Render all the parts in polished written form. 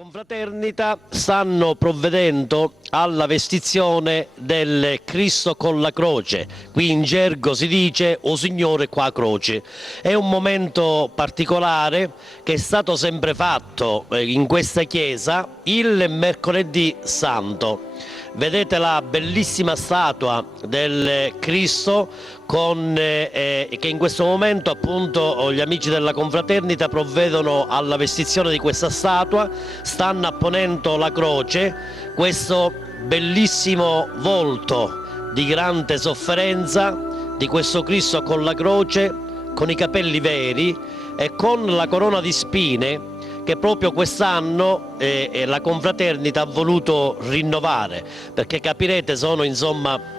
confraternita stanno provvedendo alla vestizione del Cristo con la croce. Qui in gergo si dice "O Signore qua croce". È un momento particolare che è stato sempre fatto in questa chiesa il mercoledì santo. Vedete la bellissima statua del Cristo che in questo momento appunto gli amici della confraternita provvedono alla vestizione di questa statua, stanno apponendo la croce, questo bellissimo volto di grande sofferenza di questo Cristo con la croce, con i capelli veri e con la corona di spine che proprio quest'anno la confraternita ha voluto rinnovare, perché capirete sono insomma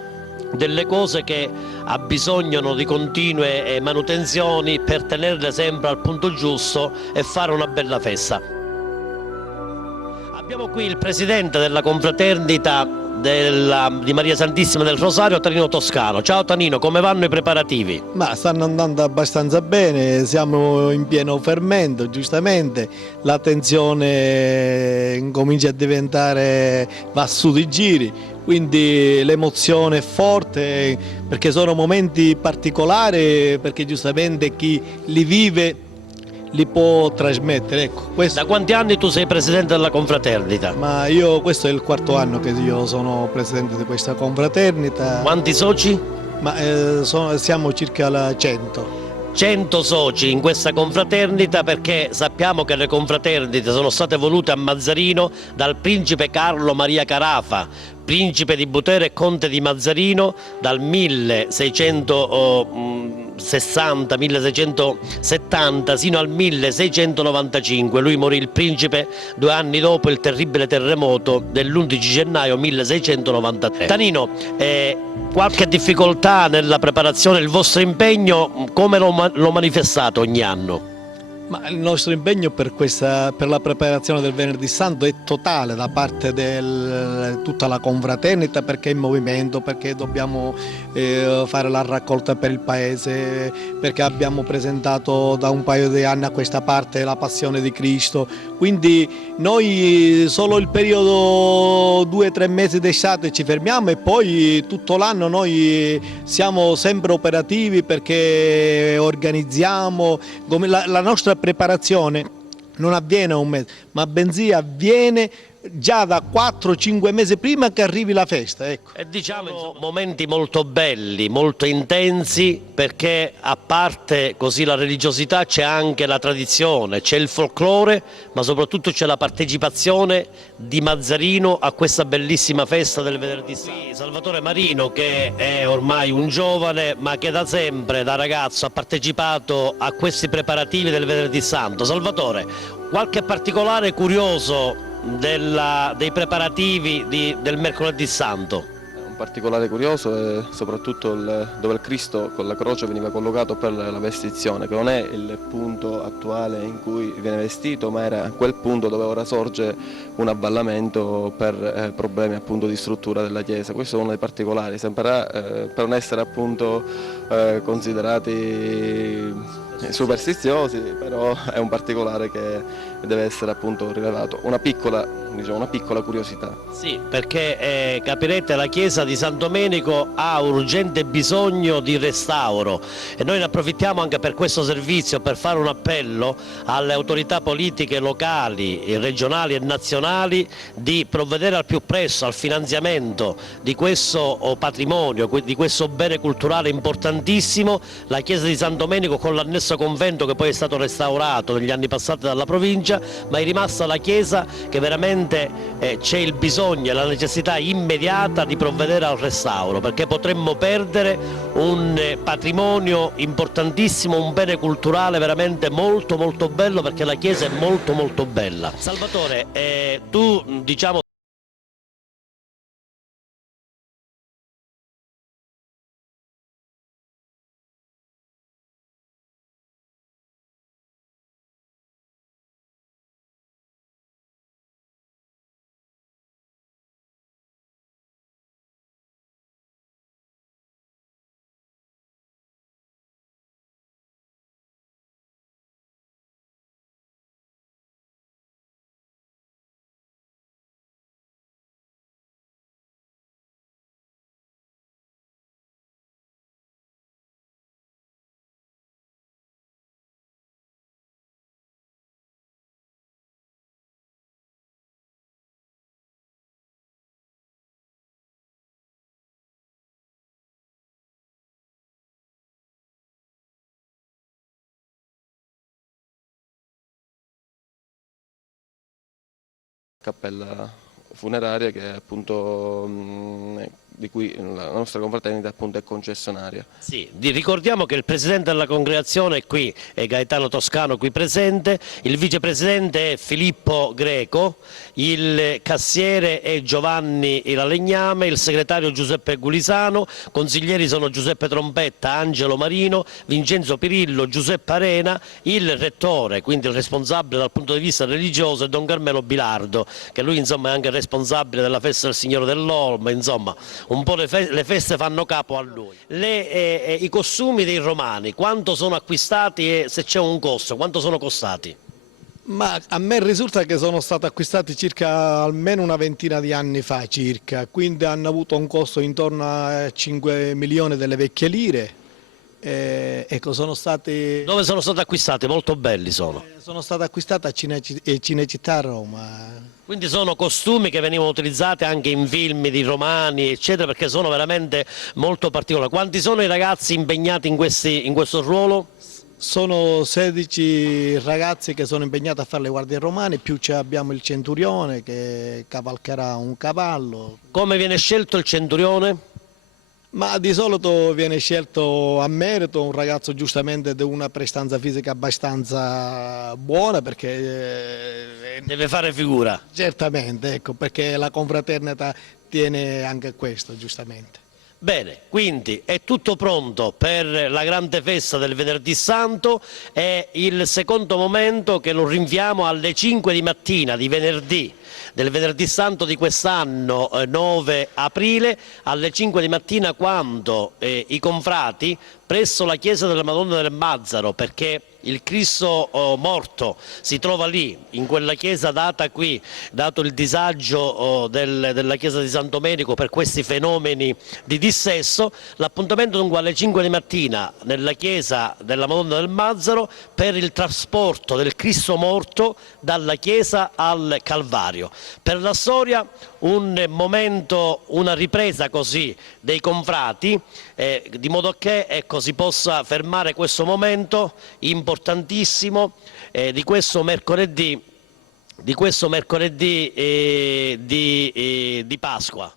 delle cose che abbisognano di continue manutenzioni per tenerle sempre al punto giusto e fare una bella festa. Abbiamo qui il presidente della confraternita di Maria Santissima del Rosario, Tanino Toscano. Ciao Tanino, come vanno i preparativi? Ma stanno andando abbastanza bene, siamo in pieno fermento, giustamente, la tensione incomincia a diventare, va su di giri, quindi l'emozione è forte perché sono momenti particolari, perché giustamente chi li vive li può trasmettere. Ecco, Da quanti anni tu sei presidente della confraternita? ma questo è il quarto anno che io sono presidente di questa confraternita. Quanti soci? Ma siamo circa alla 100. 100 soci in questa confraternita, perché sappiamo che le confraternite sono state volute a Mazzarino dal principe Carlo Maria Carafa, principe di Butera e conte di Mazzarino dal 1660-1670 sino al 1695. Lui morì il principe 2 anni dopo il terribile terremoto dell'11 gennaio 1693. Tanino, qualche difficoltà nella preparazione, il vostro impegno come lo manifestate ogni anno? Ma il nostro impegno per la preparazione del Venerdì Santo è totale da parte di tutta la confraternita, perché è in movimento, perché dobbiamo fare la raccolta per il paese, perché abbiamo presentato da un paio di anni a questa parte la Passione di Cristo. Quindi noi solo il periodo 2-3 mesi d'estate ci fermiamo e poi tutto l'anno noi siamo sempre operativi, perché organizziamo la nostra preparazione non avviene un mese, ma bensì avviene già da 4-5 mesi prima che arrivi la festa. Ecco. E diciamo momenti molto belli, molto intensi, perché a parte così la religiosità c'è anche la tradizione, c'è il folklore, ma soprattutto c'è la partecipazione di Mazzarino a questa bellissima festa del Venerdì Santo. Salvatore Marino, che è ormai un giovane, ma che da sempre, da ragazzo, ha partecipato a questi preparativi del Venerdì Santo. Salvatore, qualche particolare curioso dei preparativi del mercoledì santo? Un particolare curioso è soprattutto dove il Cristo con la croce veniva collocato per la vestizione, che non è il punto attuale in cui viene vestito, ma era quel punto dove ora sorge un avvallamento per problemi appunto di struttura della chiesa. Questo è uno dei particolari, sembrerà per non essere appunto considerati superstiziosi, però è un particolare che deve essere appunto rilevato, una piccola curiosità. Sì, perché capirete, la chiesa di San Domenico ha urgente bisogno di restauro e noi ne approfittiamo anche per questo servizio per fare un appello alle autorità politiche locali, regionali e nazionali di provvedere al più presto al finanziamento di questo patrimonio, di questo bene culturale importantissimo. La chiesa di San Domenico con l'annesso convento, che poi è stato restaurato negli anni passati dalla provincia, ma è rimasta la chiesa che veramente c'è il bisogno e la necessità immediata di provvedere al restauro, perché potremmo perdere un patrimonio importantissimo, un bene culturale veramente molto molto bello, perché la chiesa è molto molto bella. Salvatore, tu diciamo cappella funeraria che è appunto di cui la nostra confraternita appunto è concessionaria. Sì, ricordiamo che il presidente della congregazione è qui, è Gaetano Toscano qui presente, il vicepresidente è Filippo Greco, il cassiere è Giovanni Ilalegname, il segretario Giuseppe Gulisano, consiglieri sono Giuseppe Trompetta, Angelo Marino, Vincenzo Pirillo, Giuseppe Arena, il rettore, quindi il responsabile dal punto di vista religioso è Don Carmelo Bilardo, che lui insomma è anche responsabile della festa del Signore dell'Olmo, insomma un po' le feste fanno capo a lui. I costumi dei romani, quanto sono acquistati e se c'è un costo, quanto sono costati? Ma a me risulta che sono stati acquistati circa almeno una ventina di anni fa circa, quindi hanno avuto un costo intorno a 5 milioni delle vecchie lire. Ecco, sono stati acquistati? Molto belli sono. Sono state acquistate a Cinecittà a Roma. Quindi sono costumi che venivano utilizzati anche in film di romani, eccetera, perché sono veramente molto particolari. Quanti sono i ragazzi impegnati in questo ruolo? Sono 16 ragazzi che sono impegnati a fare le guardie romane, più abbiamo il centurione che cavalcherà un cavallo. Come viene scelto il centurione? Ma di solito viene scelto a merito un ragazzo giustamente di una prestanza fisica abbastanza buona perché Deve fare figura. certamente, ecco, perché la confraternita tiene anche a questo giustamente. Bene, quindi è tutto pronto per la grande festa del Venerdì Santo e il secondo momento che lo rinviamo alle 5 di mattina di venerdì, del Venerdì Santo di quest'anno 9 aprile, alle 5 di mattina quando i confrati presso la chiesa della Madonna del Mazzaro, perché il Cristo morto si trova lì, in quella chiesa data qui, dato il disagio della chiesa di San Domenico per questi fenomeni di dissesto, l'appuntamento dunque alle 5 di mattina nella chiesa della Madonna del Mazzaro per il trasporto del Cristo morto dalla chiesa al Calvario. Per la storia un momento, una ripresa così dei confrati, di modo che ecco, si possa fermare questo momento importantissimo di questo mercoledì di Pasqua.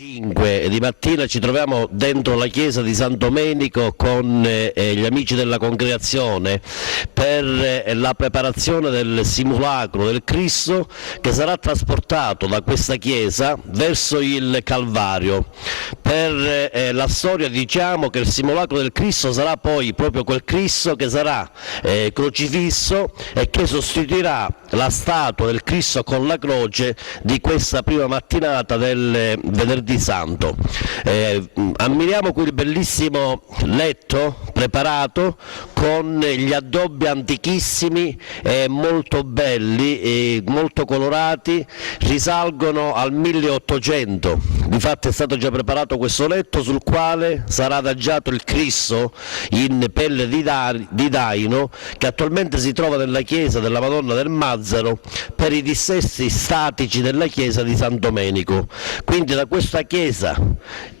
5 di mattina ci troviamo dentro la chiesa di San Domenico con gli amici della congregazione per la preparazione del simulacro del Cristo che sarà trasportato da questa chiesa verso il Calvario. Per la storia diciamo che il simulacro del Cristo sarà poi proprio quel Cristo che sarà crocifisso e che sostituirà la statua del Cristo con la croce di questa prima mattinata del Venerdì Santo. Ammiriamo qui il bellissimo letto preparato con gli addobbi antichissimi molto belli e molto colorati, risalgono al 1800. Difatti è stato già preparato questo letto sul quale sarà adagiato il Cristo in pelle di daino che attualmente si trova nella chiesa della Madonna del Mazzaro per i dissesti statici della chiesa di San Domenico. Quindi da questa chiesa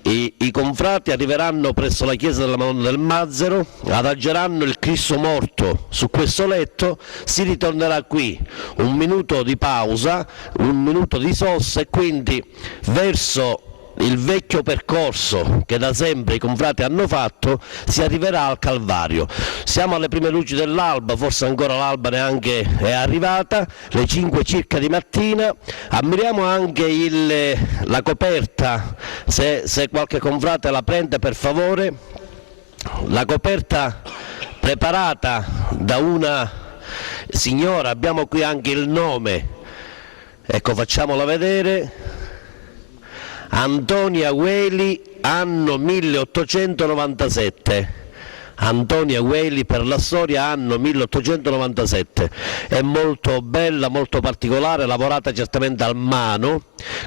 i confrati arriveranno presso la chiesa della Madonna del Mazzaro, adageranno il Cristo morto su questo letto, si ritornerà qui, un minuto di pausa, un minuto di sosta e quindi verso il vecchio percorso che da sempre i confrati hanno fatto si arriverà al Calvario. Siamo alle prime luci dell'alba, forse ancora l'alba neanche è arrivata, le 5 circa di mattina. Ammiriamo anche la coperta, se qualche confrate la prende per favore, la coperta preparata da una signora, abbiamo qui anche il nome, ecco facciamola vedere. Antonia Gueli, anno 1897. Antonia Gueli per la storia, anno 1897. È molto bella, molto particolare, lavorata certamente a mano.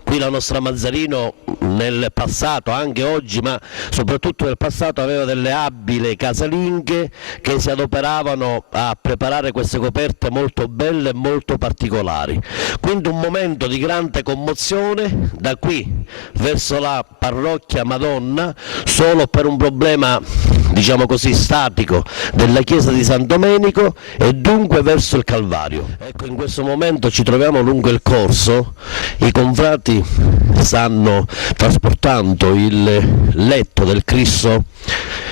Qui la nostra Mazzarino nel passato, anche oggi, ma soprattutto nel passato, aveva delle abili casalinghe che si adoperavano a preparare queste coperte molto belle e molto particolari. Quindi un momento di grande commozione da qui verso la parrocchia Madonna, solo per un problema, diciamo così, statico della chiesa di San Domenico e dunque verso il Calvario. Ecco, in questo momento ci troviamo lungo il corso, i confrati stanno trasportando il letto del Cristo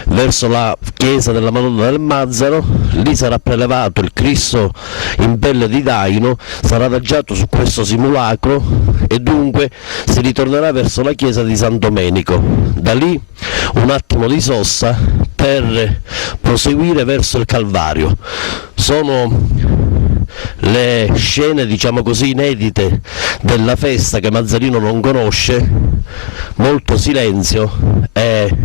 verso la chiesa della Madonna del Mazzaro, lì sarà prelevato il Cristo in pelle di daino, sarà adagiato su questo simulacro e dunque si ritornerà verso la chiesa di San Domenico. Da lì un attimo di sosta per proseguire verso il Calvario. Sono le scene, diciamo così, inedite della festa che Mazzarino non conosce, molto silenzio e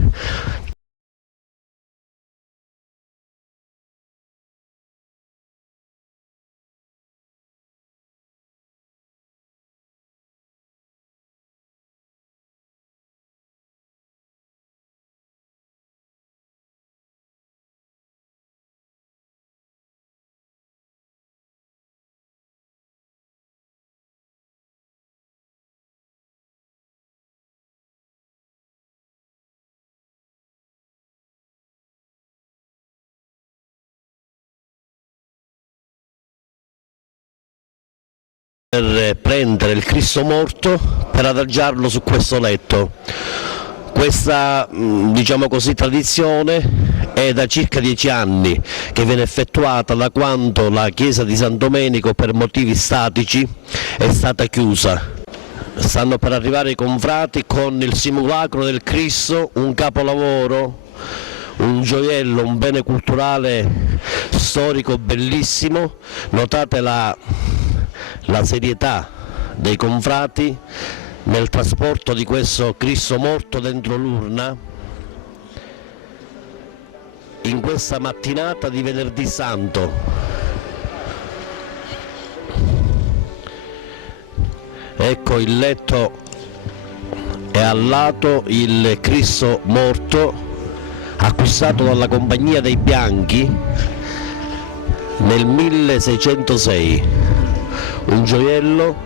per prendere il Cristo morto per adagiarlo su questo letto. Questa, diciamo così, tradizione è da circa 10 anni che viene effettuata da quando la chiesa di San Domenico per motivi statici è stata chiusa. Stanno per arrivare i confrati con il simulacro del Cristo, un capolavoro, un gioiello, un bene culturale storico bellissimo. Notate la serietà dei confrati nel trasporto di questo Cristo morto dentro l'urna in questa mattinata di Venerdì Santo. Ecco il letto e al lato il Cristo morto acquistato dalla Compagnia dei Bianchi nel 1606, un gioiello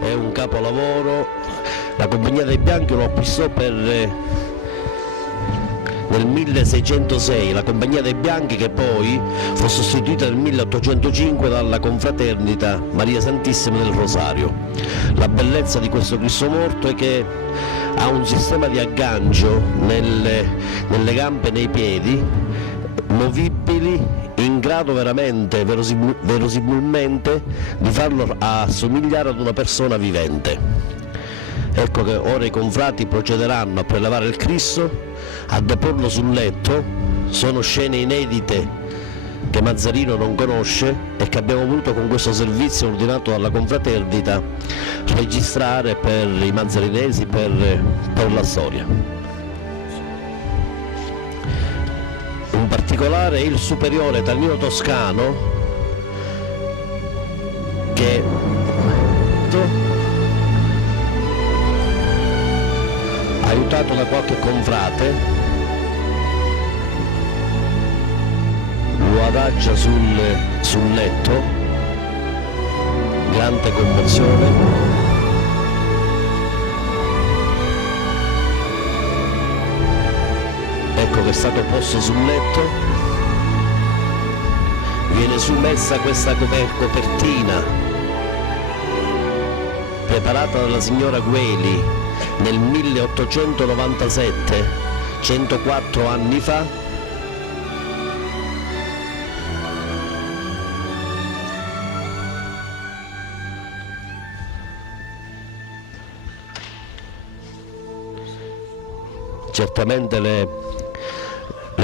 è un capolavoro. La Compagnia dei Bianchi lo acquistò per nel 1606 la Compagnia dei Bianchi, che poi fu sostituita nel 1805 dalla Confraternita Maria Santissima del Rosario. La bellezza di questo Cristo morto è che ha un sistema di aggancio nelle gambe e nei piedi movibili, in grado veramente, verosimilmente, di farlo assomigliare ad una persona vivente. Ecco che ora i confrati procederanno a prelevare il Cristo, a deporlo sul letto. Sono scene inedite che Mazzarino non conosce e che abbiamo voluto, con questo servizio ordinato dalla confraternita, registrare per i mazzarinesi, per la storia. In particolare il superiore Tannino Toscano, che aiutato da qualche confrate lo adagia sul letto, grande commozione. Ecco che è stato posto sul letto, viene sumessa questa copertina preparata dalla signora Gueli nel 1897, 104 anni fa. Certamente le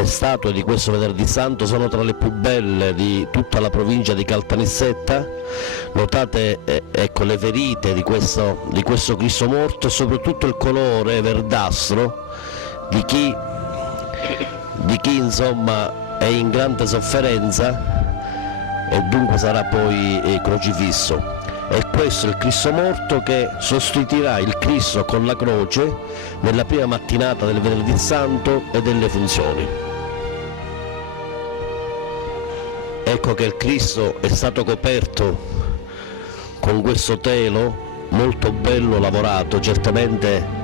statue di questo Venerdì Santo sono tra le più belle di tutta la provincia di Caltanissetta. Notate ecco, le ferite di questo Cristo morto e soprattutto il colore verdastro di chi insomma è in grande sofferenza e dunque sarà poi crocifisso. E questo è il Cristo morto che sostituirà il Cristo con la croce nella prima mattinata del Venerdì Santo e delle funzioni. Ecco che il Cristo è stato coperto con questo telo molto bello lavorato, certamente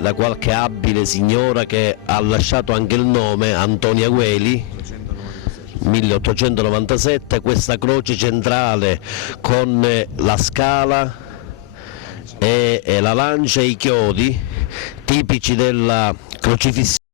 da qualche abile signora che ha lasciato anche il nome, Antonia Gueli, 1897, questa croce centrale con la scala e la lancia e i chiodi tipici della crocifissione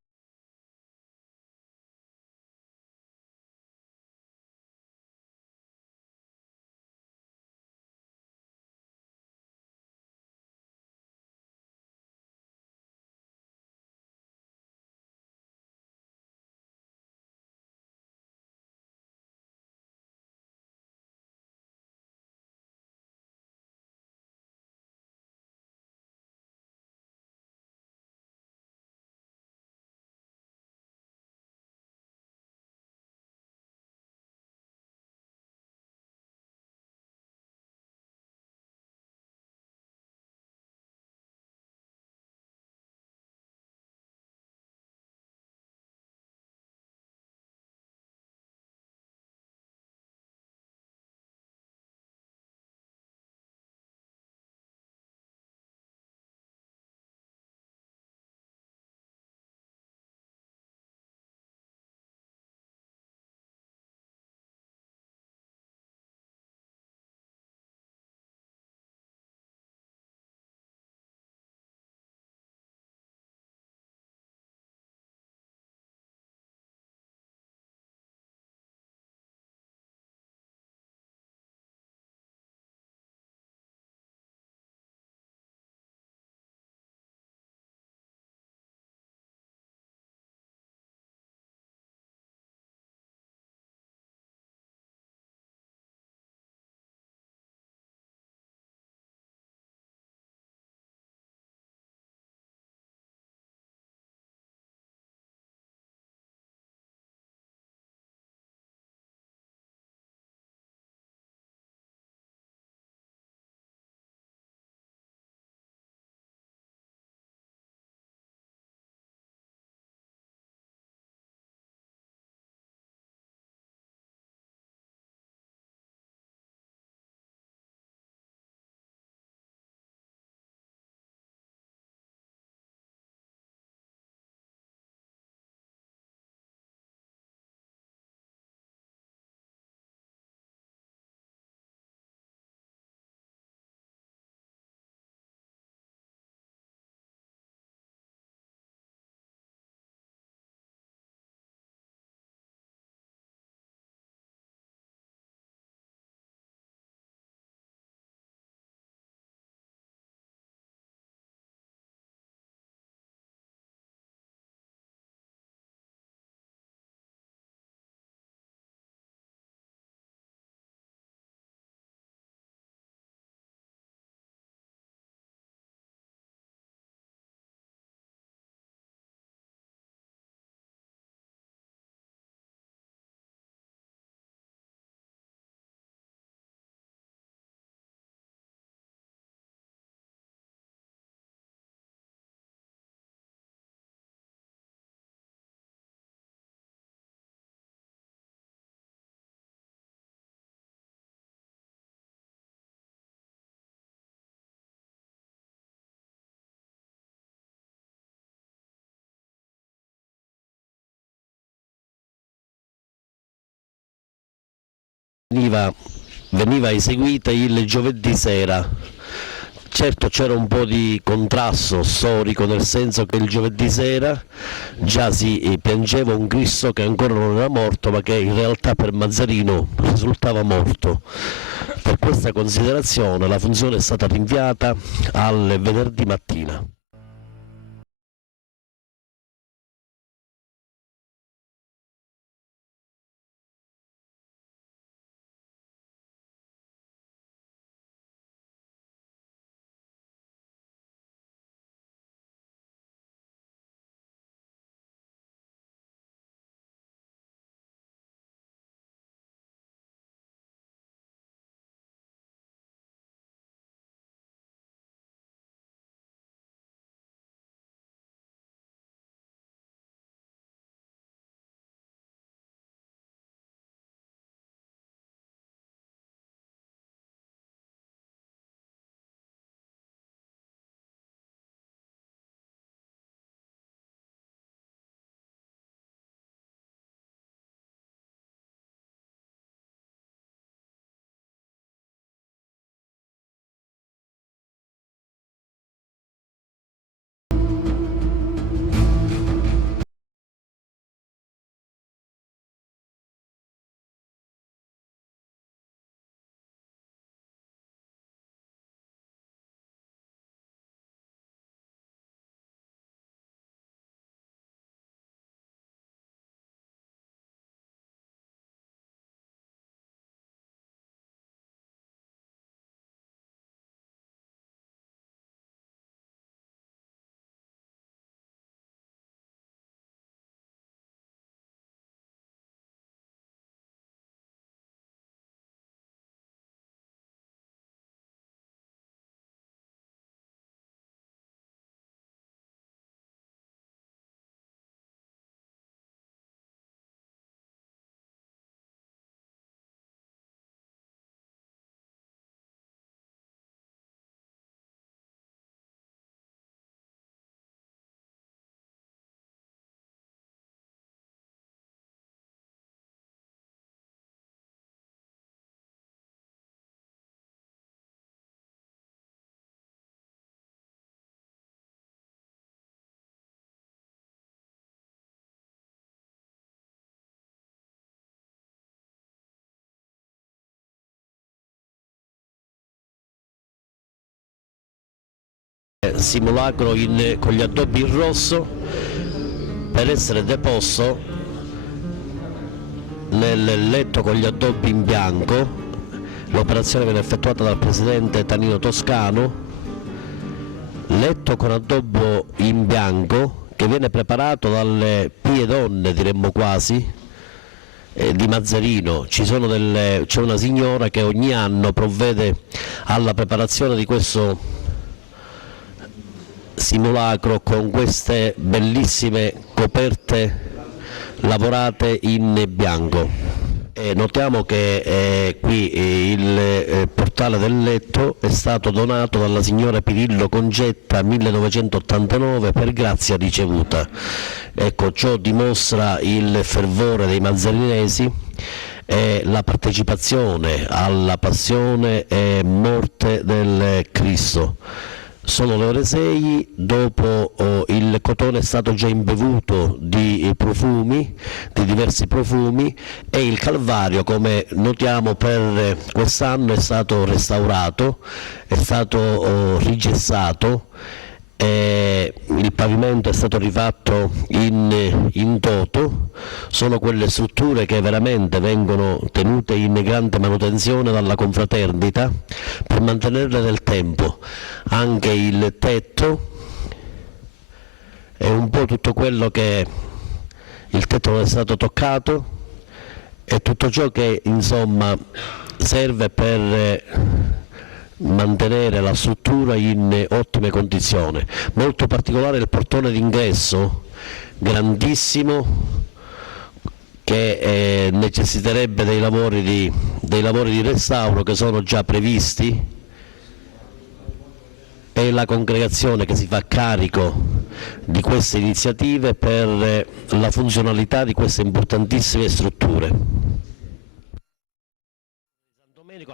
veniva eseguita il giovedì sera. Certo c'era un po' di contrasto storico, nel senso che il giovedì sera già si piangeva un Cristo che ancora non era morto, ma che in realtà per Mazzarino risultava morto. Per questa considerazione la funzione è stata rinviata al venerdì mattina. Simulacro con gli addobbi in rosso per essere deposto nel letto con gli addobbi in bianco. L'operazione viene effettuata dal presidente Tanino Toscano. Letto con addobbo in bianco che viene preparato dalle pie donne, diremmo quasi, di Mazzarino. C'è una signora che ogni anno provvede alla preparazione di questo simulacro con queste bellissime coperte lavorate in bianco. Notiamo che qui il portale del letto è stato donato dalla signora Pirillo Concetta 1989 per grazia ricevuta. Ecco, ciò dimostra il fervore dei mazzarinesi e la partecipazione alla passione e morte del Cristo. Sono le ore 6, dopo il cotone è stato già imbevuto di profumi, di diversi profumi, e il Calvario, come notiamo, per quest'anno è stato restaurato, è stato rigessato, e il pavimento è stato rifatto in toto. Sono quelle strutture che veramente vengono tenute in grande manutenzione dalla confraternita per mantenerle nel tempo. Anche il tetto è un po' tutto quello che il tetto non è stato toccato, e tutto ciò che insomma serve per mantenere la struttura in ottime condizioni. Molto particolare il portone d'ingresso, grandissimo, che necessiterebbe dei lavori di restauro che sono già previsti, e la congregazione che si fa carico di queste iniziative per la funzionalità di queste importantissime strutture.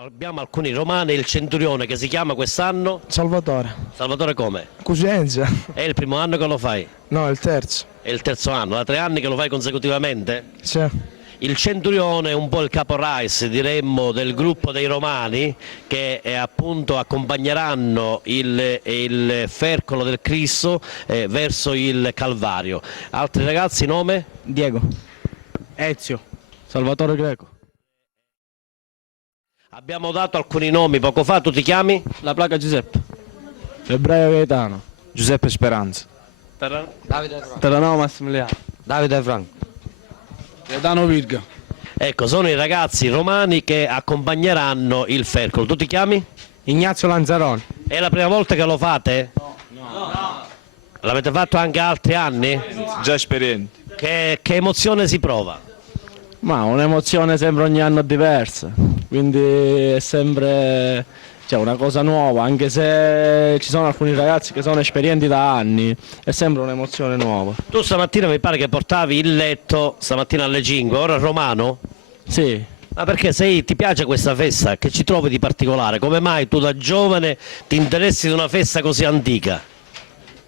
abbiamo alcuni romani, il centurione che si chiama quest'anno? Salvatore. Salvatore come? Cusenza? È il primo anno che lo fai? No, è il terzo. È il terzo anno, da 3 anni che lo fai consecutivamente? Sì. Il centurione è un po' il caporais, diremmo, del gruppo dei romani che appunto accompagneranno il fercolo del Cristo verso il Calvario. Altri ragazzi, nome? Diego. Ezio. Salvatore Greco. Abbiamo dato alcuni nomi poco fa, tu ti chiami? La placa Giuseppe. Febbraio Gaetano. Giuseppe Speranza. Terranova Massimiliano. Davide Franco. Gaetano Virga. Ecco, sono i ragazzi romani che accompagneranno il fercolo. Tu ti chiami? Ignazio Lanzaroni. È la prima volta che lo fate? No. L'avete fatto anche altri anni? Già esperienti. Che emozione si prova? Ma un'emozione sempre ogni anno diversa, quindi è sempre una cosa nuova, anche se ci sono alcuni ragazzi che sono esperienti da anni, è sempre un'emozione nuova. Tu stamattina mi pare che portavi il letto, stamattina alle 5, ora a Romano? Sì. Ma perché ti piace questa festa? Che ci trovi di particolare? Come mai tu da giovane ti interessi di una festa così antica?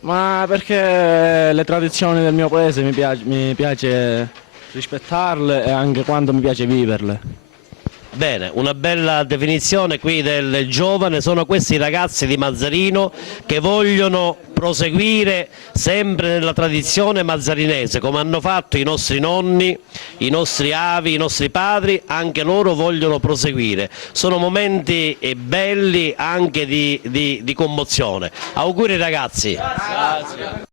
Ma perché le tradizioni del mio paese mi piace rispettarle e anche quando mi piace viverle. Bene, una bella definizione qui del giovane, sono questi ragazzi di Mazzarino che vogliono proseguire sempre nella tradizione mazzarinese, come hanno fatto i nostri nonni, i nostri avi, i nostri padri, anche loro vogliono proseguire. Sono momenti belli anche di commozione. Auguri ragazzi! Grazie.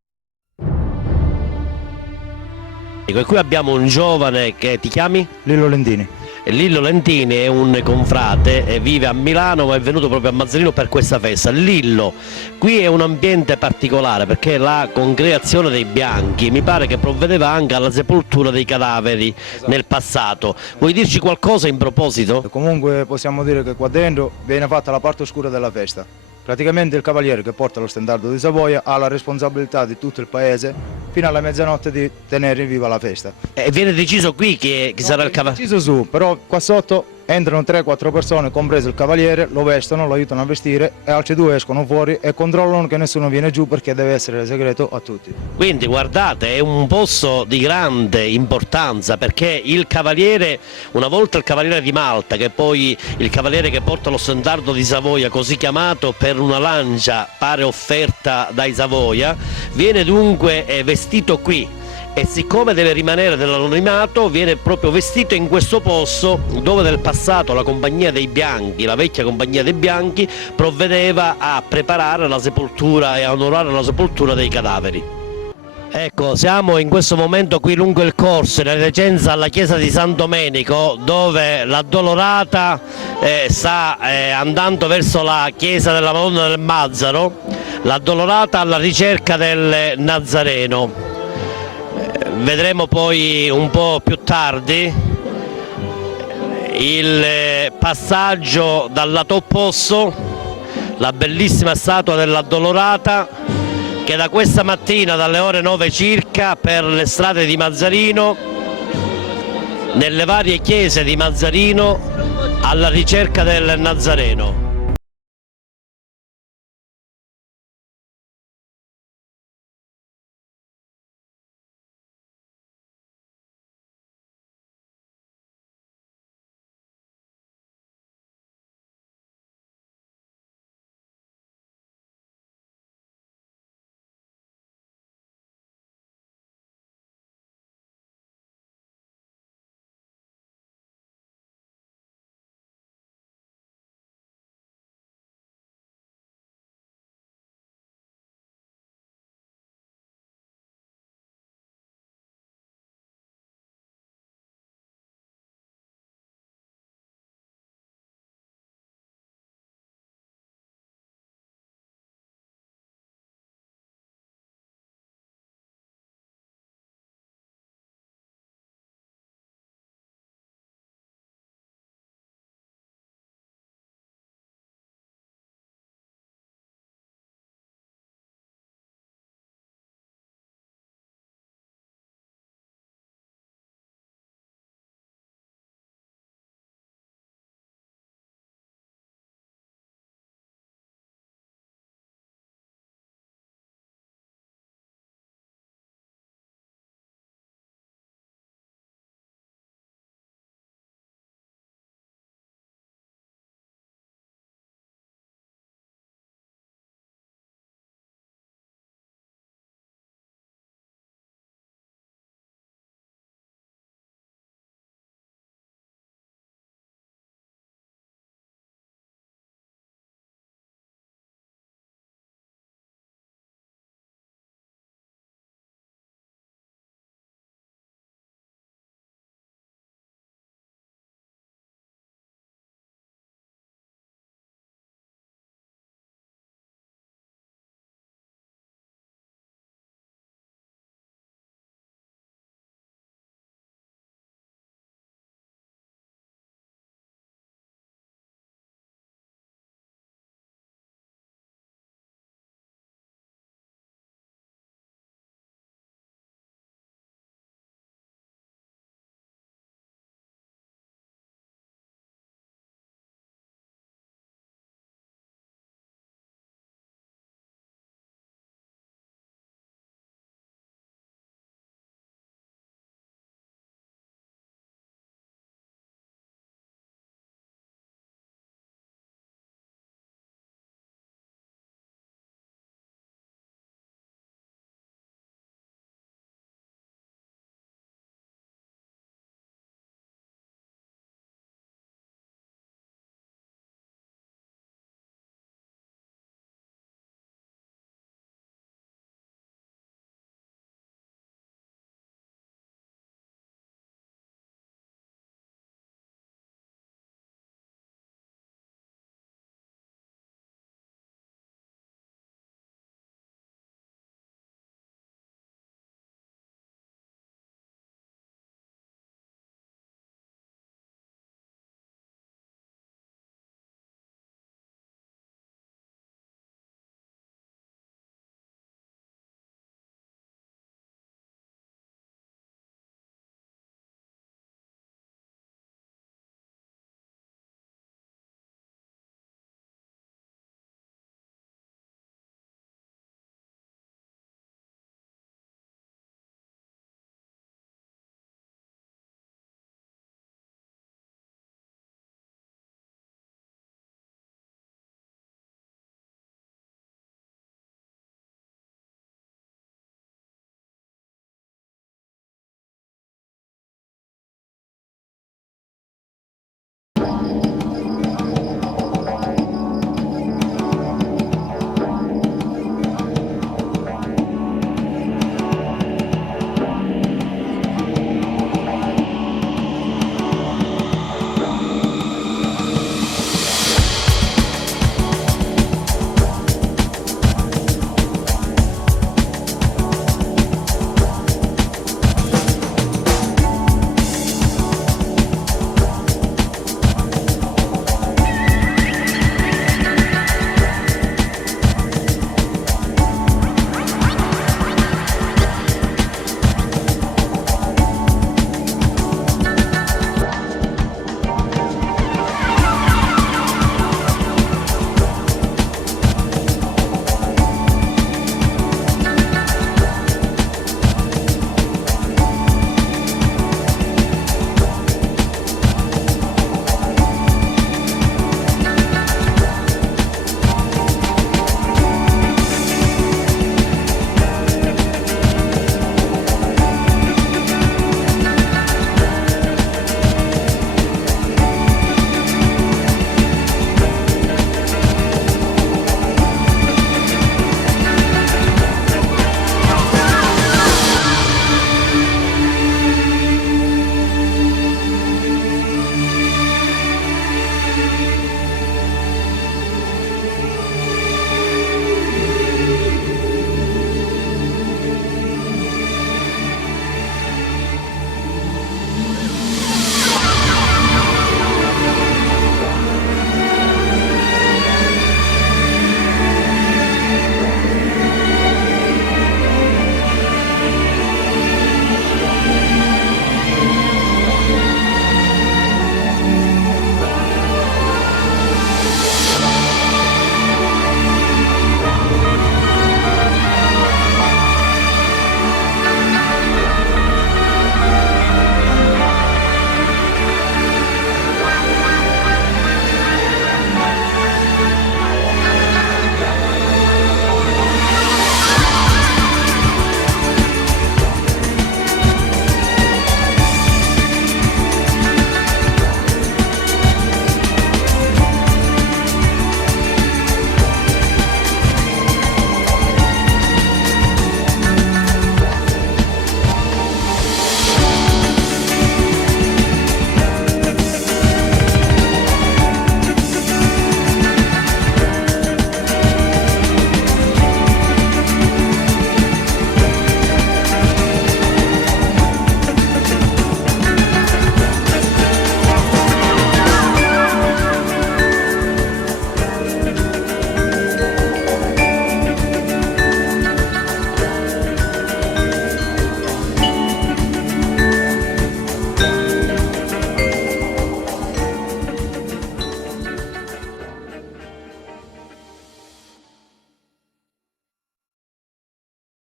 E qui abbiamo un giovane che ti chiami? Lillo Lentini. Lillo Lentini è un confrate, vive a Milano ma è venuto proprio a Mazzarino per questa festa. Lillo, qui è un ambiente particolare perché la congregazione dei bianchi mi pare che provvedeva anche alla sepoltura dei cadaveri nel passato. Vuoi dirci qualcosa in proposito? Comunque possiamo dire che qua dentro viene fatta la parte oscura della festa. Praticamente il cavaliere che porta lo stendardo di Savoia ha la responsabilità di tutto il paese fino alla mezzanotte di tenere viva la festa. E viene deciso qui chi sarà il cavaliere? Deciso su, però qua sotto entrano 3-4 persone, compreso il cavaliere, lo vestono, lo aiutano a vestire e altri 2 escono fuori e controllano che nessuno viene giù perché deve essere segreto a tutti. Quindi guardate, è un posto di grande importanza perché il cavaliere, una volta il cavaliere di Malta, che è poi il cavaliere che porta lo stendardo di Savoia, così chiamato per una lancia pare offerta dai Savoia, viene dunque vestito qui. E siccome deve rimanere nell'anonimato viene proprio vestito in questo posto dove nel passato la Compagnia dei Bianchi, la vecchia Compagnia dei Bianchi, provvedeva a preparare la sepoltura e a onorare la sepoltura dei cadaveri. Ecco, siamo in questo momento qui lungo il corso in adiacenza alla chiesa di San Domenico dove l'addolorata sta andando verso la chiesa della Madonna del Mazzaro, l'addolorata alla ricerca del Nazareno. Vedremo poi un po' più tardi il passaggio dal lato opposto, la bellissima statua dell'addolorata che da questa mattina dalle ore 9 circa per le strade di Mazzarino, nelle varie chiese di Mazzarino alla ricerca del Nazareno.